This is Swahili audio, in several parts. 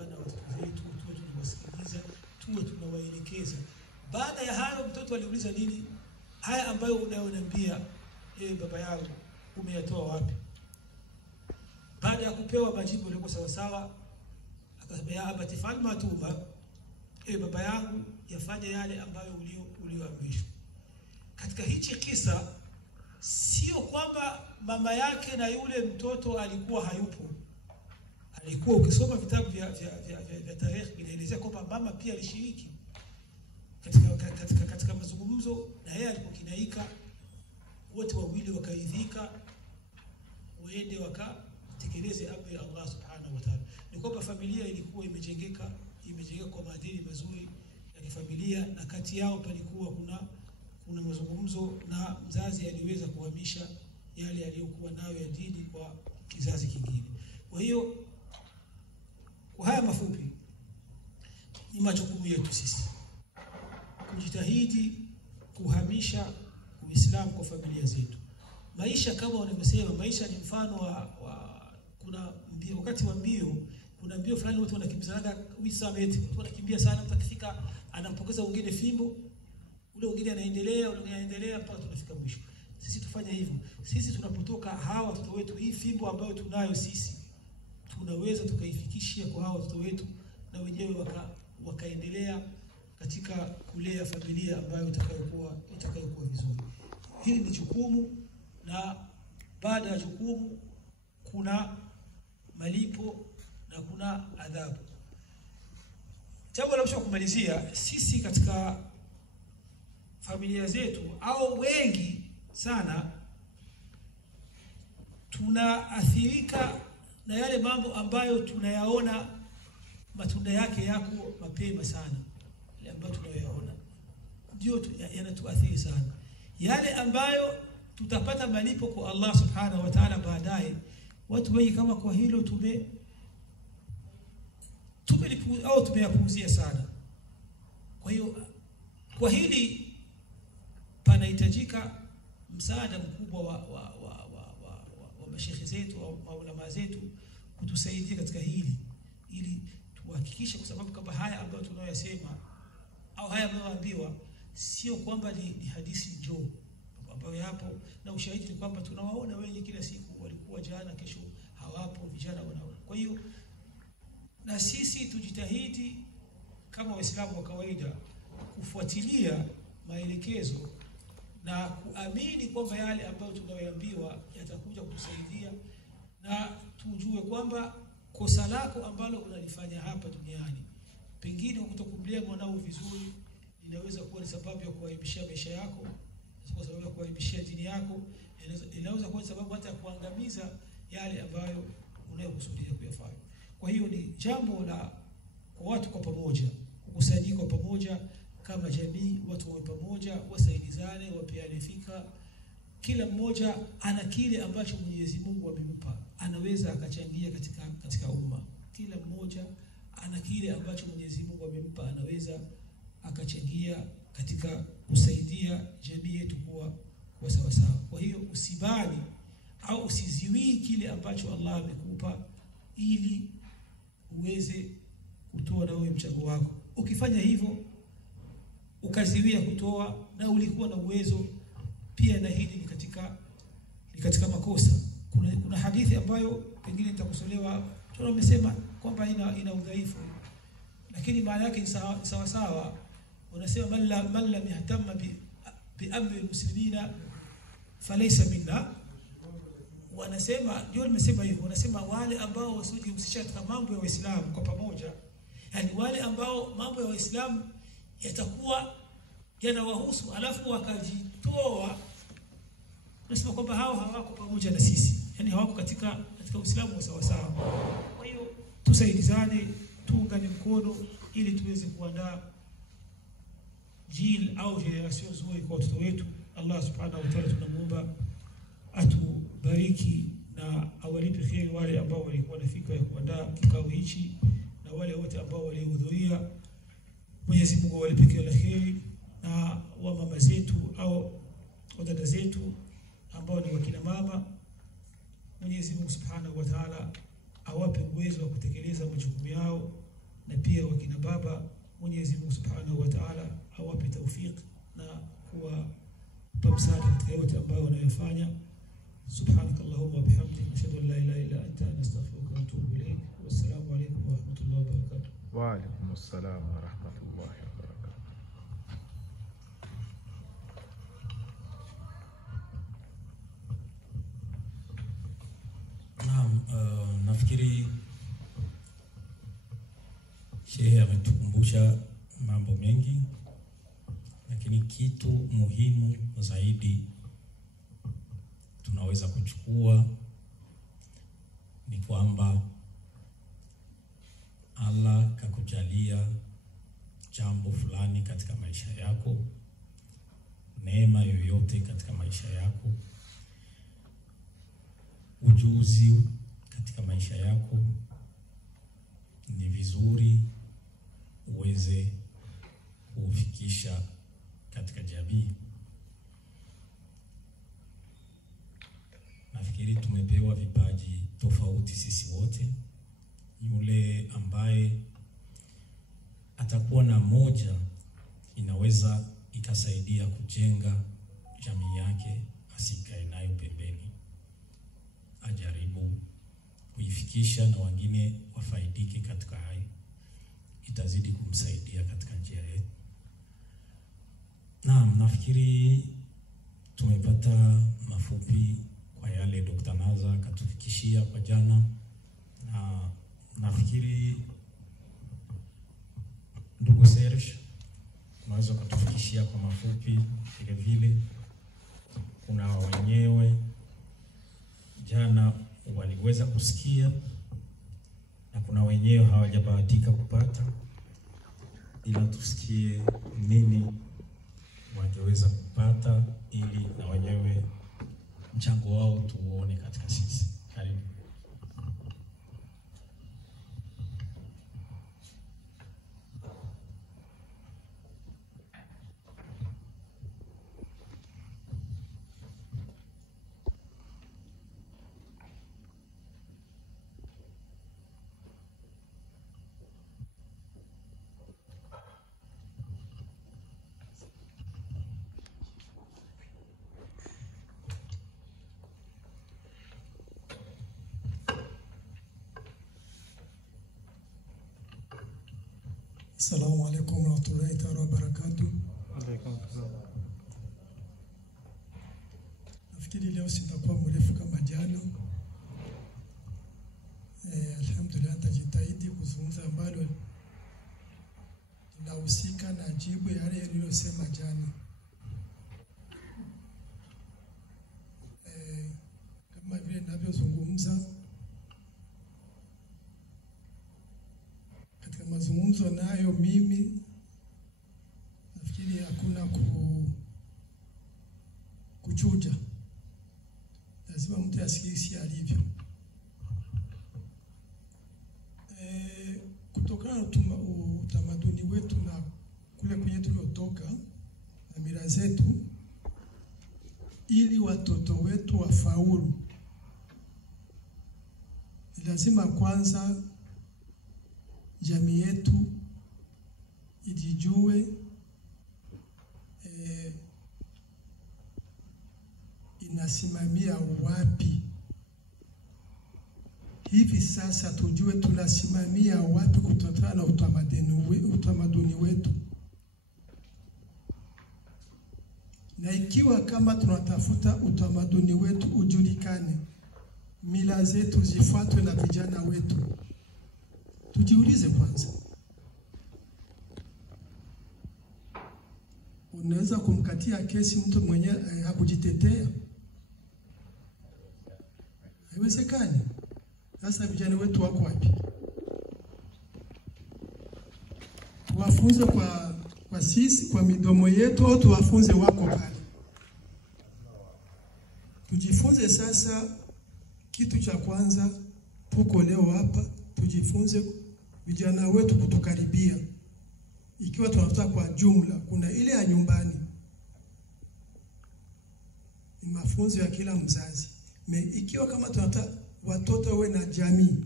tunakaa na watoto wetu, tuwe tunawasikiliza, tuwe tunawaelekeza. Baada ya hayo mtoto aliuliza nini? Haya ambayo unayoniambia baba yangu umeyatoa wapi? Baada ya kupewa majibu yalikuwa sawa sawa, akasema ya abati fal matuma, baba yangu yafanye yale ambayo ulioamrishwa. Katika hichi kisa sio kwamba mama yake na yule mtoto alikuwa hayupo. Alikuwa, ukisoma vitabu vya tarehe inaelezea kwamba mama pia alishiriki katika mazungumzo, na yeye alipokinaika wote wawili wakaidhika waende wakatekeleze amri ya Allah subhanahu wa ta'ala. Ni kwamba familia ilikuwa imejengeka kwa maadili mazuri ya kifamilia, na kati yao palikuwa kuna mazungumzo, na mzazi aliweza kuhamisha yale aliyokuwa nayo ya dini kwa kizazi kingine. Kwa hiyo kwa haya mafupi, ni majukumu yetu sisi kujitahidi kuhamisha Uislamu kwa familia zetu. Maisha kama wanavyosema, maisha ni mfano wa kuna mbio, wakati wa mbio kuna mbio fulani watu wanakimbizana wisabeti, watu wanakimbia sana, mtu akifika anampokeza wengine fimbo, ule wengine anaendelea mpaka tunafika mwisho. Sisi tufanye hivyo. Sisi tunapotoka hawa watoto wetu, hii fimbo ambayo tunayo sisi tunaweza tukaifikishia kwa hawa watoto wetu, na wenyewe wakaendelea katika kulea familia ambayo itakayokuwa vizuri. Hili ni jukumu, na baada ya jukumu kuna malipo na kuna adhabu. Jambo la mwisho kumalizia, sisi katika familia zetu au wengi sana tunaathirika na yale mambo ambayo tunayaona matunda yake yako mapema sana. Yale ambayo tunayaona ndio yanatuathiri sana. Yale ambayo tutapata malipo kwa Allah subhanahu wa ta'ala baadaye, watu wengi kama kwa hilo tumeyapuuzia sana. Kwa hiyo kwa hili panahitajika msaada mkubwa wa masheikh zetu au maulama zetu kutusaidia katika hili, ili tuhakikishe, kwa sababu kama haya ambayo tunayoyasema au haya mnayoambiwa sio kwamba ni hadithi njoo ambayo yapo, na ushahidi ni kwamba tunawaona wengi kila siku, walikuwa jana kesho hawapo, vijana wanaona. Kwa hiyo na sisi tujitahidi kama Waislamu wa kawaida kufuatilia maelekezo na kuamini kwamba yale ambayo tunayoambiwa yatakuja kutusaidia, na tujue kwamba kosa lako ambalo unalifanya hapa duniani, pengine kutokumlea mwanao vizuri, inaweza kuwa ni sababu ya kuaibishia maisha yako, kwa sababu ya kuaibishia dini yako, inaweza kuwa ni sababu hata ya kuangamiza yale ambayo unayokusudia kuyafanya. Kwa hiyo ni jambo la kwa watu kwa pamoja, kukusanyika kwa pamoja kama jamii, watu wa pamoja wasaidizane, wapeane fikra. Kila mmoja ana kile ambacho Mwenyezi Mungu amempa, anaweza akachangia katika umma. Kila mmoja ana kile ambacho Mwenyezi Mungu amempa, anaweza akachangia katika kusaidia jamii yetu kuwa sawa sawa. Kwa hiyo usibani au usiziwii kile ambacho Allah amekupa, ili uweze kutoa na wewe mchango wako. Ukifanya hivyo ukaziwia kutoa na ulikuwa na uwezo pia, na hili ni katika makosa. Kuna hadithi ambayo pengine nitakusolewa, tunamesema kwamba ina udhaifu, lakini maana yake ni sawa sawa. Wanasema man lam yahtamma bi amri almuslimina falaysa minna. Wanasema ndio nimesema hivyo, wanasema wale ambao wasijihusisha katika mambo ya Waislamu kwa pamoja, yani wale ambao mambo ya Waislamu yatakuwa yanawahusu alafu wakajitoa, nasema kwamba hao hawako pamoja na sisi, yani hawako katika Uislamu wa sawa sawa. Kwa hiyo tusaidizane, tuungane mkono ili tuweze kuandaa jil au generation nzuri kwa watoto wetu. Allah subhanahu wa ta'ala tunamuomba atubariki na awalipe kheri wale ambao walikuwa na fikra ya kuandaa kikao hichi, na wale wote ambao walihudhuria. Mwenyezi Mungu awalipe kila kheri, na wa mama zetu au wadada zetu ambao ni wakina mama, Mwenyezi Mungu subhanahu wa ta'ala awape uwezo wa kutekeleza majukumu yao pia wakina baba, Mwenyezi Mungu Subhanahu wa Ta'ala awape tawfik na kuwapa msaada katika yote ambayo wanayofanya. Subhanakallahumma wa bihamdika, nashhadu an la ilaha illa anta, nastaghfiruka wa natubu ilayk. Wassalamu alaykum wa rahmatullahi wa barakatuh. Wa alaykum assalam wa rahmatullahi wa barakatuh. Naam, nafikiri shehe ametukumbusha mambo mengi, lakini kitu muhimu zaidi tunaweza kuchukua ni kwamba Allah kakujalia jambo fulani katika maisha yako, neema yoyote katika maisha yako, ujuzi katika maisha yako, ni vizuri uweze kufikisha katika jamii. Nafikiri tumepewa vipaji tofauti sisi wote. Yule ambaye atakuwa na moja inaweza ikasaidia kujenga jamii yake, asikae nayo pembeni, ajaribu kuifikisha na wengine wafaidike katika hayo, itazidi kumsaidia katika njia yetu. Naam, nafikiri tumepata mafupi kwa yale Dr. Naza katufikishia kwa jana, na nafikiri ndugu Serge unaweza kutufikishia kwa mafupi vile vile. Kuna wenyewe jana waliweza kusikia na kuna wenyewe hawajabahatika kupata, ila tusikie nini wangeweza kupata ili na wenyewe mchango wao tuone katika sisi. Karibu. Assalamu alaikum wa rahmatullahi wa barakatuh. Alaykum assalam. Nafikiri leo sitakuwa mrefu kama jana. Alhamdulillah, nitajitahidi kuzungumza ambalo linahusika na jibu yale niliyosema jana. Kama vile ninavyozungumza mazungumzo nayo, mimi nafikiri hakuna kuchuja, lazima mtu asikie alivyo. Kutokana na utamaduni wetu na kule kwenye tuliotoka na mila zetu, ili watoto wetu wafaulu, lazima kwanza jamii yetu ijijue inasimamia wapi. Hivi sasa tujue tunasimamia wapi kutokana na utamaduni wetu, na ikiwa kama tunatafuta utamaduni wetu ujulikane, mila zetu zifuatwe na vijana wetu, tujiulize kwanza. Unaweza kumkatia kesi mtu mwenye hakujitetea? Haiwezekani. Sasa vijana wetu wako wapi? Tuwafunze kwa sisi, kwa midomo yetu, au tuwafunze wako pale? Tujifunze sasa. Kitu cha kwanza, tuko leo hapa, tujifunze vijana wetu kutukaribia. Ikiwa tunafuta kwa jumla, kuna ile ya nyumbani, ni mafunzo ya kila mzazi. Ikiwa kama tunataka watoto we na jamii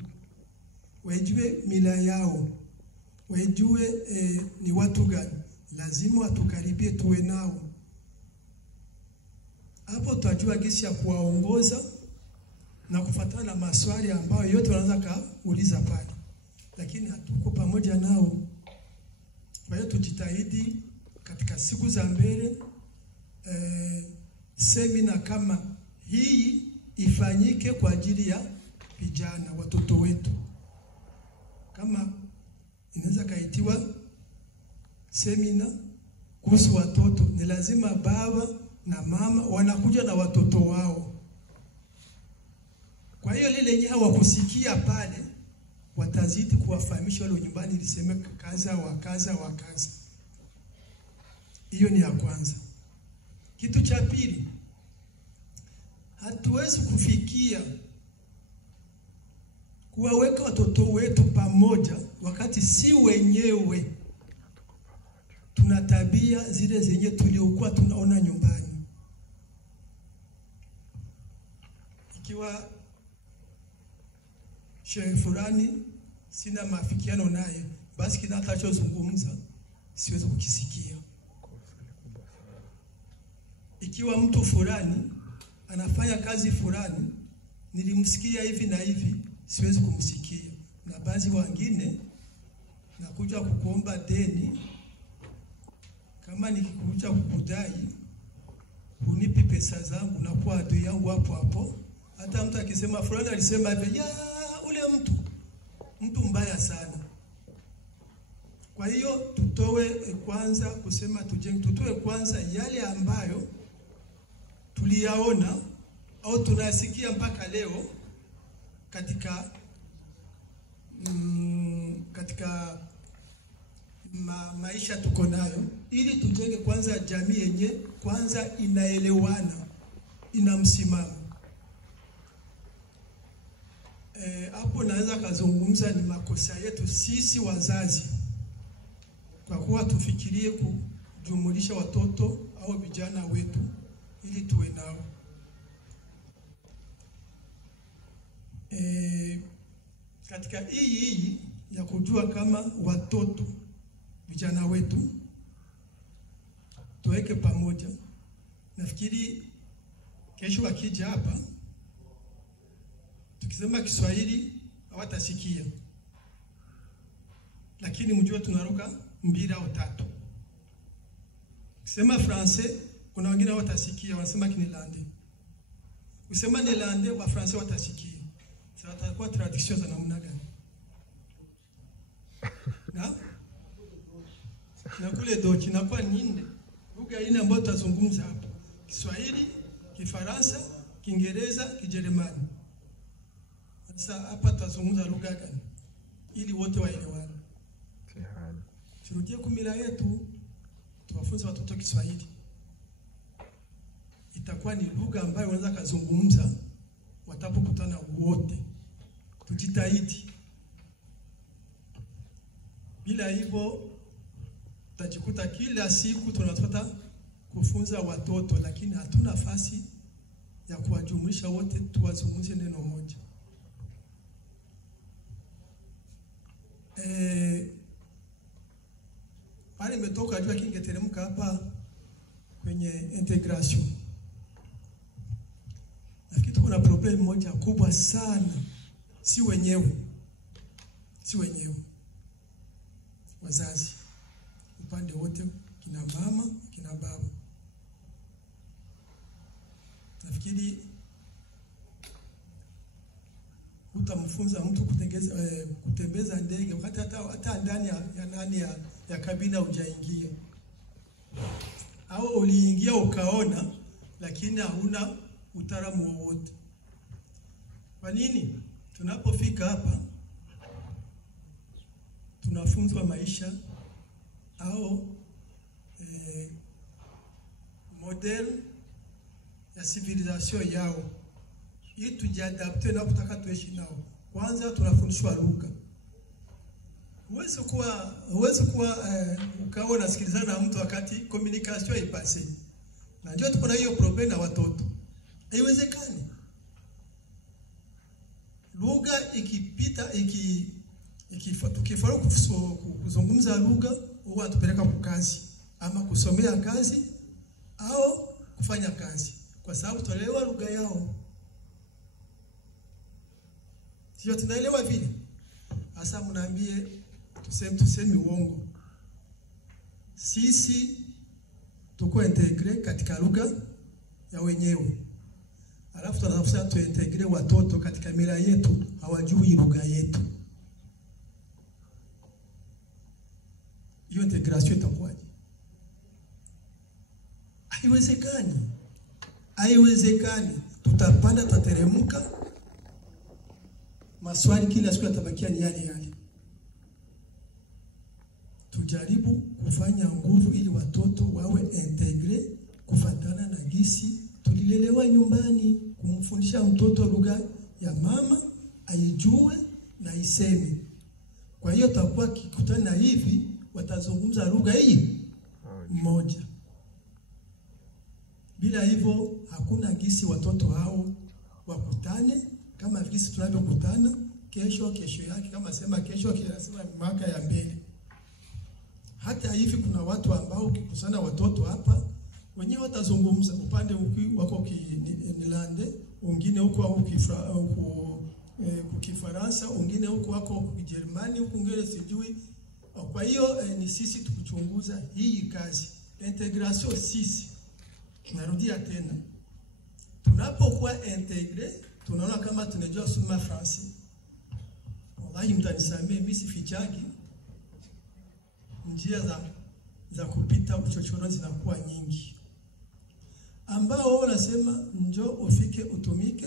wajue mila yao, wajue ni watu gani lazima watukaribie, tuwe nao hapo. Tutajua jinsi ya kuwaongoza na kufuatana na maswali ambayo yote wanaweza kuuliza pale, lakini hatuko pamoja nao. Kwa hiyo tujitahidi katika siku za mbele semina kama hii ifanyike kwa ajili ya vijana, watoto wetu. Kama inaweza kaitiwa semina kuhusu watoto, ni lazima baba na mama wanakuja na watoto wao. Kwa hiyo lile yenyewe hawakusikia pale, watazidi kuwafahamisha wale nyumbani, liseme kaza wa kaza wa kaza. Hiyo ni ya kwanza. Kitu cha pili, hatuwezi kufikia kuwaweka watoto wetu pamoja wakati si wenyewe tuna tabia zile zenye tuliokuwa tunaona nyumbani. Ikiwa shehe fulani sina maafikiano naye, basi kinachozungumza siwezi kukisikia. Ikiwa mtu fulani anafanya kazi fulani, nilimsikia hivi na hivi, siwezi kumsikia. Na baadhi wengine nakuja kukuomba deni, kama nikikuja kukudai unipi pesa zangu, na kwa adui yangu hapo hapo. Hata mtu akisema fulani alisema hivi, ya ule mtu mbaya sana. Kwa hiyo tutoe kwanza kusema tutoe kwanza yale ambayo tuliyaona au tunasikia mpaka leo katika maisha tuko nayo, ili tujenge kwanza jamii yenye kwanza inaelewana, ina msimamo. Hapo naweza kuzungumza ni makosa yetu sisi wazazi, kwa kuwa tufikirie kujumulisha watoto au vijana wetu ili tuwe nao. Katika hii ya kujua kama watoto vijana wetu tuweke pamoja, nafikiri kesho wakija hapa tukisema Kiswahili hawatasikia, lakini mjue tunaruka 2 au 3. Kusema Francais kuna wengine watasikia, wanasema Kinilande. Kusema Nilande wa Francais watasikia. Sasa takuwa traduction za namna gani? Na kule doki na kwa nini? Lugha ina ambayo tutazungumza hapa. Kiswahili, Kifaransa, Kiingereza, Kijerumani. Sasa hapa tutazungumza lugha gani? Ili wote waelewane. Turudie kumila yetu, tuwafunze watoto Kiswahili. Itakuwa ni lugha ambayo wanaweza kuzungumza watapokutana wote. Tujitahidi. Bila hivyo tutajikuta kila siku tunatafuta kufunza watoto, lakini hatuna nafasi ya kuwajumlisha wote tuwazungumzie neno moja. Pale imetoka jua kingeteremka hapa kwenye integration. Nafikiri kuna problem moja kubwa sana, si wenyewe wazazi upande wote, kina mama kina baba. Nafikiri utamfunza mtu kutembeza ndege wakati hata ndani ya kabina hujaingia, au uliingia ukaona lakini hauna utaalamu wowote. Kwa nini? Tunapofika hapa tunafunzwa maisha au model ya civilisation yao, ili tujiadapte na kutaka tuishi nao. Kwanza tunafundishwa lugha. Huwezi kuwa ukao nasikilizana na mtu wakati communication ipase. Na ndio tuko na hiyo problem na watoto. Haiwezekani. Lugha ikipita tukifaulu kuzungumza lugha huwa tupeleka kwa kazi, ama kusomea kazi au kufanya kazi, kwa sababu tunaelewa lugha yao. Sio tunaelewa vile. Asa mnaambie tuseme uongo. Sisi tuko integre katika lugha ya wenyewe. Alafu tunatafuta tuintegre watoto katika mila yetu, hawajui lugha yetu. Hiyo integration itakuwaje? Haiwezekani. Haiwezekani. Tutapanda tutateremka. Maswali kila siku yatabakia ni yale. Tujaribu kufanya nguvu ili watoto wawe integre kufatana na gisi tulilelewa nyumbani, kumfundisha mtoto lugha ya mama aijue na iseme. Kwa hiyo takuwa kikutana hivi watazungumza lugha hii moja. Bila hivyo hakuna gisi watoto hao wakutane kama gisi tunavyokutana kesho yake, kama sema kesho kinasema mwaka ya mbele. Hata hivi kuna watu ambao ukikusana watoto hapa wenyewe watazungumza upande wako Kinilande, wengine huko huko Kifaransa, wengine huko wako Kijerumani, huko ngine sijui. Kwa hiyo ni sisi tukuchunguza hii kazi integration. Sisi tunarudia tena, tunapokuwa integre tunaona kama tunajua kusoma Fransi. Wallahi mtanisamee, mimi sifichagi, njia za kupita uchochoro zinakuwa nyingi. Ambao wanasema njoo ufike utumike,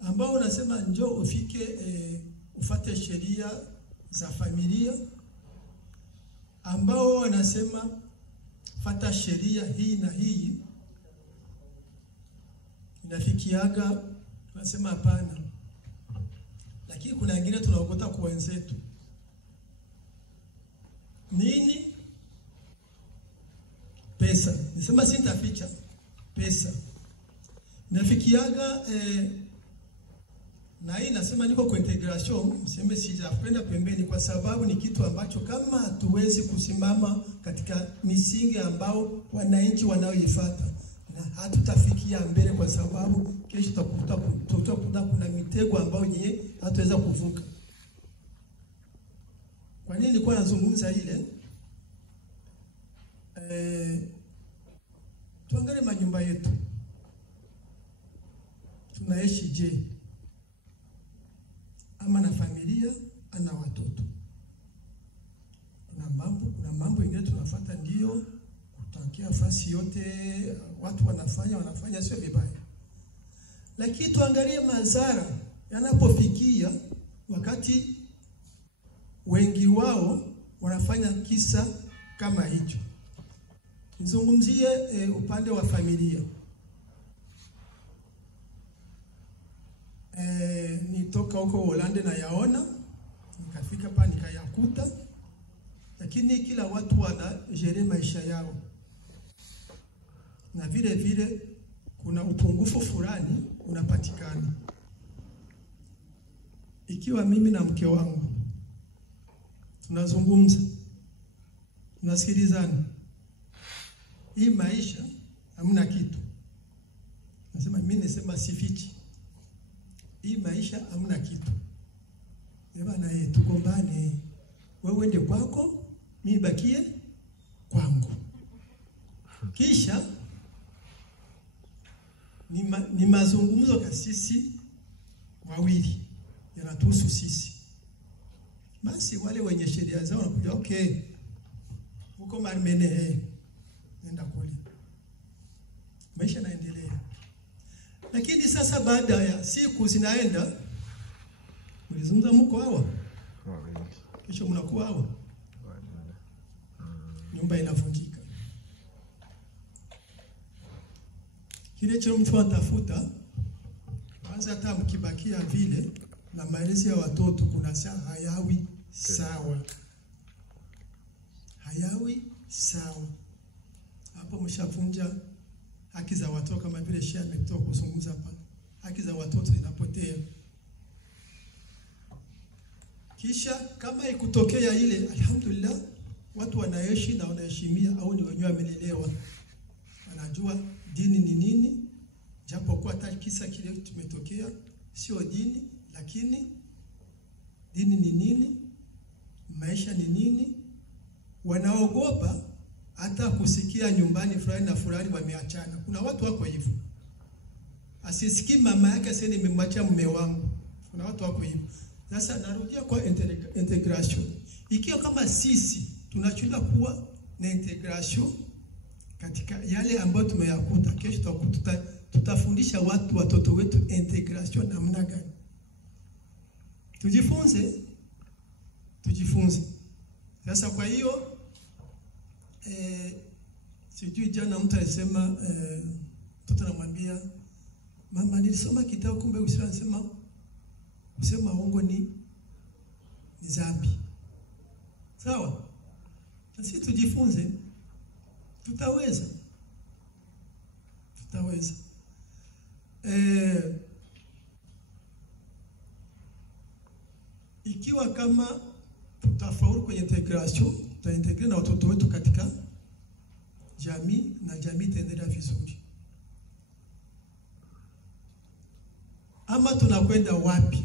ambao wanasema njoo ufike ufate sheria za familia, ambao wanasema fata sheria hii na hii, inafikiaga tunasema hapana. Lakini kuna wengine tunaokota kwa wenzetu. Nini? Pesa. Nisema sintaficha pesa. Nafikiaga na hii nasema niko kwa integration, mseme sijapenda pembeni, kwa sababu ni kitu ambacho kama hatuwezi kusimama katika misingi ambao wananchi wanaoifuata, na hatutafikia mbele, kwa sababu kesho tutakuta kuna mitego ambao yeye hatuweza kuvuka. Kwa nini nilikuwa nazungumza ile? Tuangalie manyumba yetu. Tunaishi je? Ama na familia, ana watoto. Kuna mambo ingine tunafuata, ndio kutakia fasi yote watu wanafanya sio vibaya. Lakini tuangalie madhara yanapofikia wakati wengi wao wanafanya kisa kama hicho. Nizungumzie upande wa familia. Nitoka huko Holande na yaona, nikafika pa nikayakuta, lakini kila watu wana jere maisha yao. Na vile vile kuna upungufu fulani unapatikana. Ikiwa mimi na mke wangu tunazungumza, tunasikilizana, hii maisha hamna kitu. Nasema sifichi. Hii maisha hamna kitu. Bwana tugombane. Wewe uende kwako, mimi bakie kwangu. Kisha ni mazungumzo kwa sisi wawili, yanatuhusu sisi. Basi wale wenye sheria zao wanakuja, okay, uko Marmene, nenda kule. Maisha yanaendelea. Lakini sasa baada ya siku zinaenda, mlizungumza mko hawa, kisha mnakuwa hawa, nyumba inavunjika. Kile cha mtu anatafuta, kwanza hata mkibakia vile na malezi ya watoto, kuna saa hayawi sawa. Hayawi sawa. Hapo mshavunja haki za watoto, kama vile Sheikh ametoka kuzungumza hapa. Haki za watoto inapotea. Kisha kama ikutokea ile, alhamdulillah, watu wanaishi na wanaheshimia, au ni wenyewe wamelelewa, wanajua dini ni nini, japo kwa hata kisa kile tumetokea sio dini, lakini dini ni nini, maisha ni nini. Wanaogopa hata kusikia nyumbani fulani na fulani wameachana. Kuna watu wako hivyo, asisikii mama yake aseme nimemwacha mume wangu. Kuna watu wako hivyo. Sasa narudia kwa integration. Ikiwa kama sisi tunachunga kuwa na integration katika yale ambayo tumeyakuta, kesho tutafundisha watoto wetu integration namna gani. Tujifunze. Sasa kwa hiyo sijui jana mtu alisema mtoto anamwambia mama, nilisoma kitabu kumbe Uislamu anasema kusema uongo ni dhambi. Sawa? Sisi tujifunze, tutaweza. Ikiwa kama tutafaulu kwenye integration, tutaintegrate na watoto wetu katika jamii na jamii itaendelea vizuri. Ama tunakwenda wapi?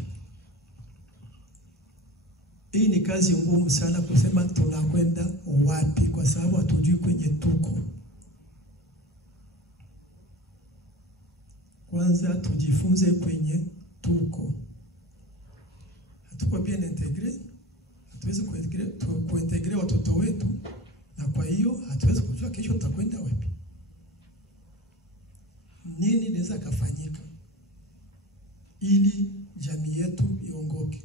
Hii ni kazi ngumu sana kusema tunakwenda wapi, kwa sababu hatujui kwenye tuko. Kwanza tujifunze kwenye tuko. Hatuko bien integre, hatuwezi kuintegre watoto wetu, na kwa hiyo hatuwezi kujua kesho tutakwenda wapi. Nini inaweza kufanyika ili jamii yetu iongoke?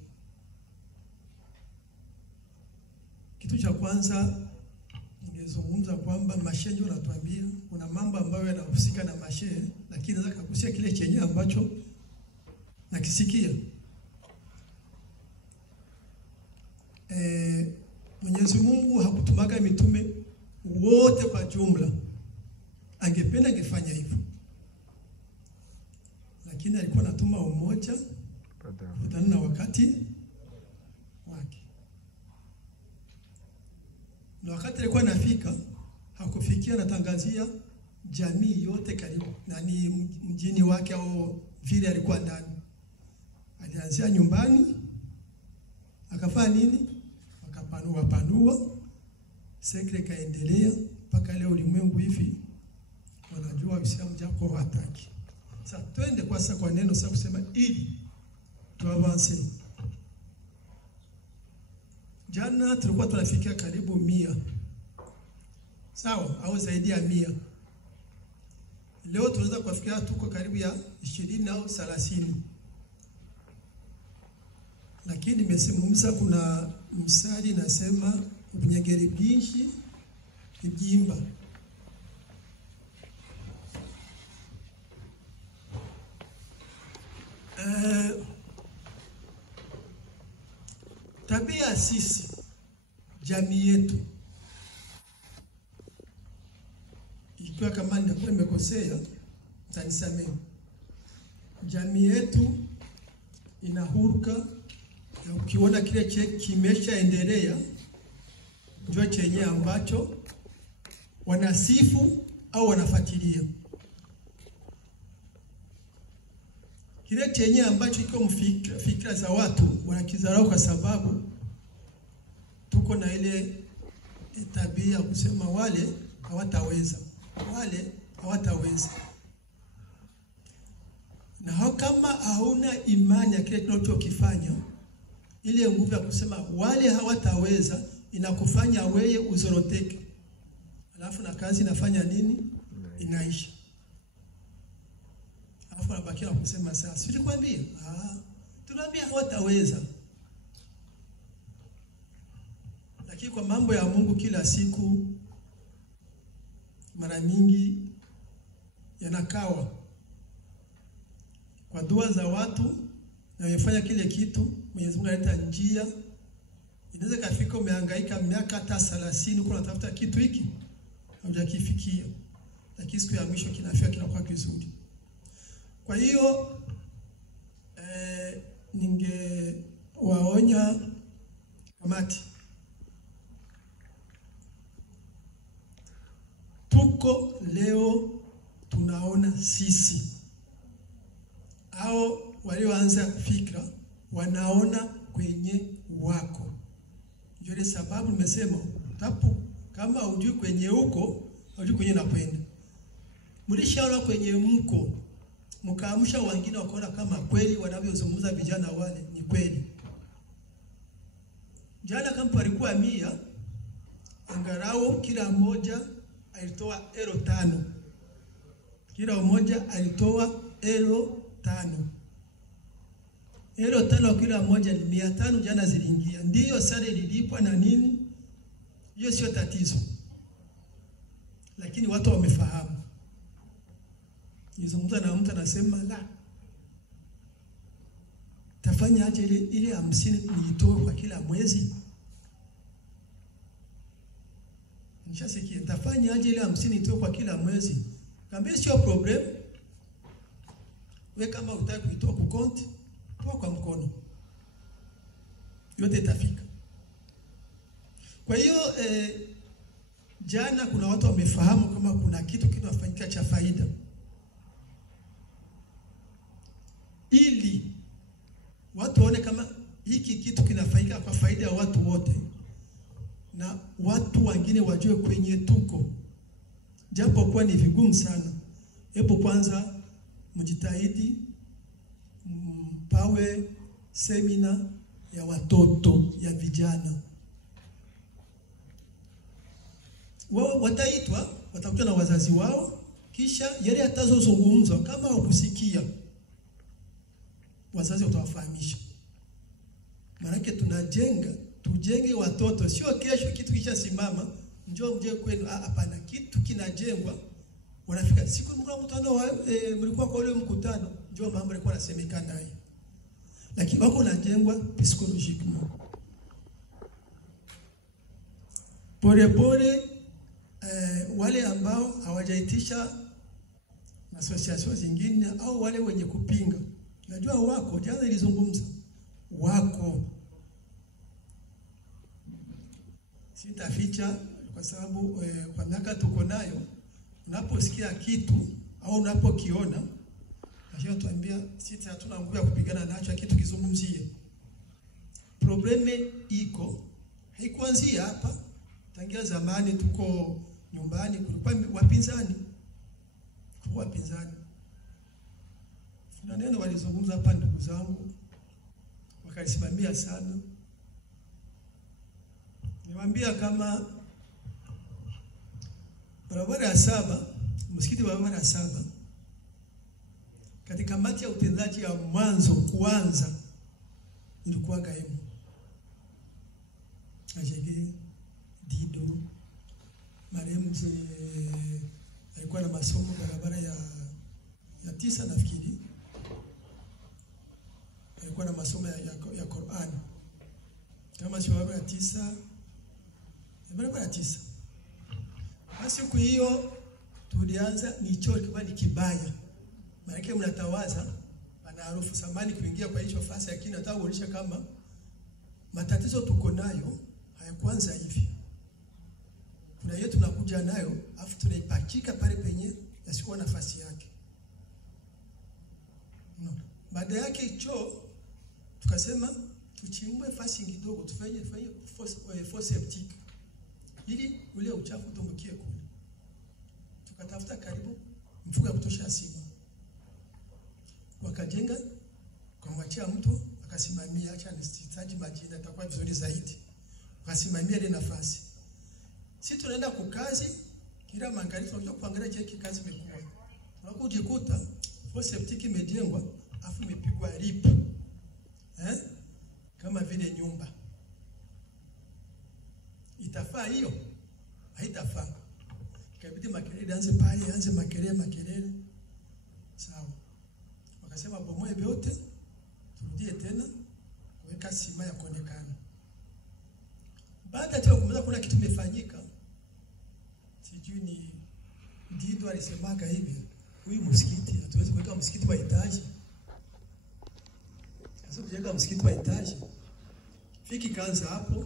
Kitu cha kwanza ningezungumza kwamba mashehe ndio wanatuambia kuna mambo ambayo yanahusika na mashehe, lakini naweza kukusia kile chenye ambacho nakisikia. Mwenyezi Mungu hakutumaga mitume wote kwa jumla. Angependa angefanya hivyo, lakini alikuwa anatuma umoja kutana na wakati wake. Na wakati alikuwa anafika, hakufikia anatangazia jamii yote karibu nani mjini wake au vile alikuwa ndani. Alianzia nyumbani, akafanya nini? Akapanua sekre kaendelea mpaka leo ulimwengu hivi wanajua Uislamu japo hataki. Sasa twende kwa sasa kwa neno sasa kusema ili tuavance. Jana tulikuwa tunafikia karibu 100. Sawa, au zaidi ya 100. Leo tunaweza kufikia tuko karibu ya 20 au 30. Lakini nimesimuliza kuna msali nasema unyegeri bwinshi ibyimba. Tabia sisi jamii yetu, ikiwa kama nitakuwa nimekosea mtanisamehe, jamii yetu inahuruka na ukiona kile kimeshaendelea ndio chenye ambacho wanasifu au wanafuatilia. Kile chenye ambacho iko fikra za watu wanakizarau kwa sababu tuko na ile tabia kusema wale hawataweza. Na hao kama hauna imani ya kile tunachokifanya, ile nguvu ya kusema wale hawataweza inakufanya wewe uzoroteke. Alafu na kazi inafanya nini? Inaisha. Alafu nabakia na kusema sasa, silikwambia? Tunaambia hawataweza. Lakini kwa mambo ya Mungu kila siku mara nyingi yanakawa. Kwa dua za watu na yafanya kile kitu, Mwenyezi Mungu analeta njia. Inaweza kafika umehangaika miaka hata 30 uko unatafuta kitu hiki hujakifikia. Lakini siku ya mwisho kinafika kinakuwa kizuri. Kwa hiyo ningewaonya kamati. Tuko leo tunaona sisi au walioanza fikra wanaona kwenye wako. Ndio sababu nimesema tapu kama hujui kwenye huko, hujui kwenye nakwenda. Mlishaona kwenye mko, mkaamsha wengine wakaona kama kweli wanavyozungumza vijana wale ni kweli. Jana kama palikuwa 100, angalau kila mmoja alitoa euro 5. Kila mmoja alitoa euro 5. Euro 5 kila mmoja ni 500 jana ziliingia. Ndiyo sare lilipwa na nini? Hiyo sio tatizo. Lakini watu wamefahamu. Nizungumza na mtu anasema la. Tafanya aje ile 50 niitoe kwa kila mwezi? Nishasikia tafanya aje ile 50 niitoe kwa kila mwezi? Kaambia sio problem. Wewe kama utaki kuitoa kwa konti, toa kwa mkono. Yote itafika. Kwa hiyo jana kuna watu wamefahamu kama kuna kitu kinafanyika cha faida. Ili watu waone kama hiki kitu kinafanyika kwa faida ya watu wote. Na watu wengine wajue kwenye tuko. Japo kwa ni vigumu sana. Hebu kwanza mjitahidi mpawe semina ya watoto, ya vijana. Wao wataitwa, watakuja na wazazi wao, kisha yale atazozungumzwa kama ukusikia, wazazi watawafahamisha. Maana tujenge watoto, sio kesho kitu kisha simama, njoo mje kwenu. Hapana, kitu kinajengwa. Wanafika siku mkutano mlikuwa kwa ule mkutano, njoo mambo yalikuwa yanasemekana naye. Lakini wako unajengwa psychologiquement. Pole wale ambao hawajaitisha association zingine au wale wenye kupinga. Najua wako, jana nilizungumza. Wako. Sitaficha kwa sababu kwa miaka tuko nayo, unaposikia kitu au unapokiona, nasema tuambia sisi hatuna nguvu ya kupigana nacho, kitu kizungumzie. Probleme iko, haikuanzia hapa. Tangia zamani tuko nyumbani kulikuwa wapinzani. Na neno walizungumza hapa ndugu zangu, wakalisimamia sana. Niwaambia kama barabara ya 7, msikiti wa barabara ya 7, katika kamati ya utendaji ya mwanzo kuanza ilikuwa Gaemu. Ajege Dido marehemu alikuwa na masomo barabara ya 9 nafikiri. Alikuwa na masomo ya Qur'an. Kama sio barabara ya 9. Barabara ya 9. Basi siku hiyo tulianza ni choo kilikuwa ni kibaya. Maana mnatawaza ana harufu samani kuingia kwa hicho fasi, lakini nataka kuonyesha kama matatizo tuko nayo hayakuanza hivi. Kuna yetu tunakuja nayo afu tunaipachika pale penye yasikuwa nafasi yake. No. Baada yake choo tukasema tuchimbwe fasi kidogo, tufanye fosse septique. Ili ule uchafu tumbukie kule. Tukatafuta karibu mfuko ya kutosha sima. Wakajenga kwa mwachia mtu akasimamia, acha nisitaji majina itakuwa vizuri zaidi. Wakasimamia ile nafasi. Sisi tunaenda kukazi, kila magharibi tunakuja kuangalia je kazi imekuwa. Tunakujikuta fosse septique imejengwa afu imepigwa rip. Kama vile nyumba. Itafaa hiyo? Haitafaa. Ikabidi makelele anze pale, anze makelele. Sawa. Wakasema bomoe vyote, turudie tena kuweka sima ya kuonekana. Baada ya kumaliza kuna kitu kimefanyika. Sijui ni Dido alisemaka hivi, huyu msikiti hatuwezi kuweka msikiti wa etaji. Sasa kujenga msikiti wa etaji Hiki kaanza hapo,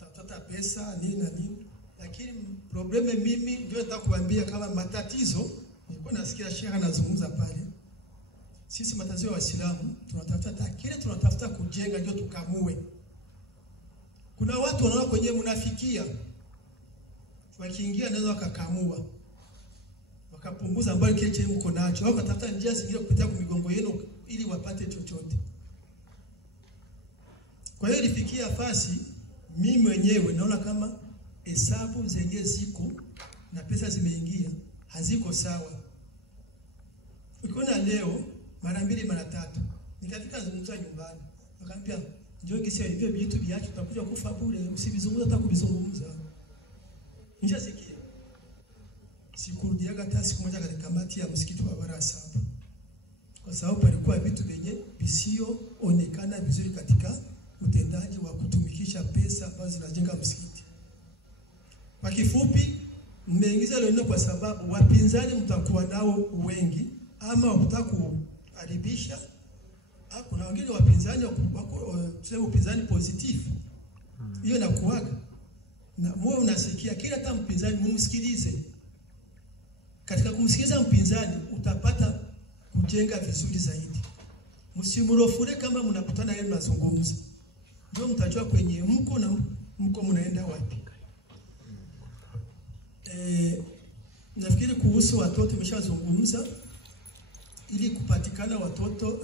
tatata pesa nini na nini, lakini probleme mimi ndio nataka kuambia kama matatizo. Nilikuwa nasikia shehe anazungumza pale, sisi matatizo ya Waislamu tunatafuta kile tunatafuta kujenga ndio tukamue. Kuna watu wanaona kwenye munafikia, wakiingia naweza wakakamua, wakapunguza mbali kile chenye mko nacho, au katafuta njia zingine kupitia kwa migongo yenu ili wapate chochote. Kwa hiyo ilifikia fasi mimi mwenyewe naona kama hesabu zenye ziko na pesa zimeingia haziko sawa. Ukiona leo mara 2 mara 3 nikafika zungumza nyumbani, wakaniambia njoo kisia hivyo vitu viache, utakuja kufa bure, usivizungumza hata kubizungumza. Nishasikia. Sikurudia hata siku moja katika kamati ya msikiti wa Barasa hapa. Kwa sababu palikuwa vitu vyenye visio onekana vizuri katika utendaji wa kutumikisha pesa ambazo zinajenga msikiti. Kwa kifupi, mmeingiza leo kwa sababu wapinzani mtakuwa nao wengi, ama wakutaka kuharibisha. Kuna wengine wapinzani wako tuseme upinzani positive. Hiyo inakuaga. Na moyo unasikia kila hata mpinzani mumsikilize. Katika kumsikiliza mpinzani utapata kujenga vizuri zaidi. Msimurofure kama mnakutana yeye mnazungumza. Ndio mtajua kwenye mko na mko mnaenda wapi. Nafikiri kuhusu watoto tumeshazungumza, ili kupatikana watoto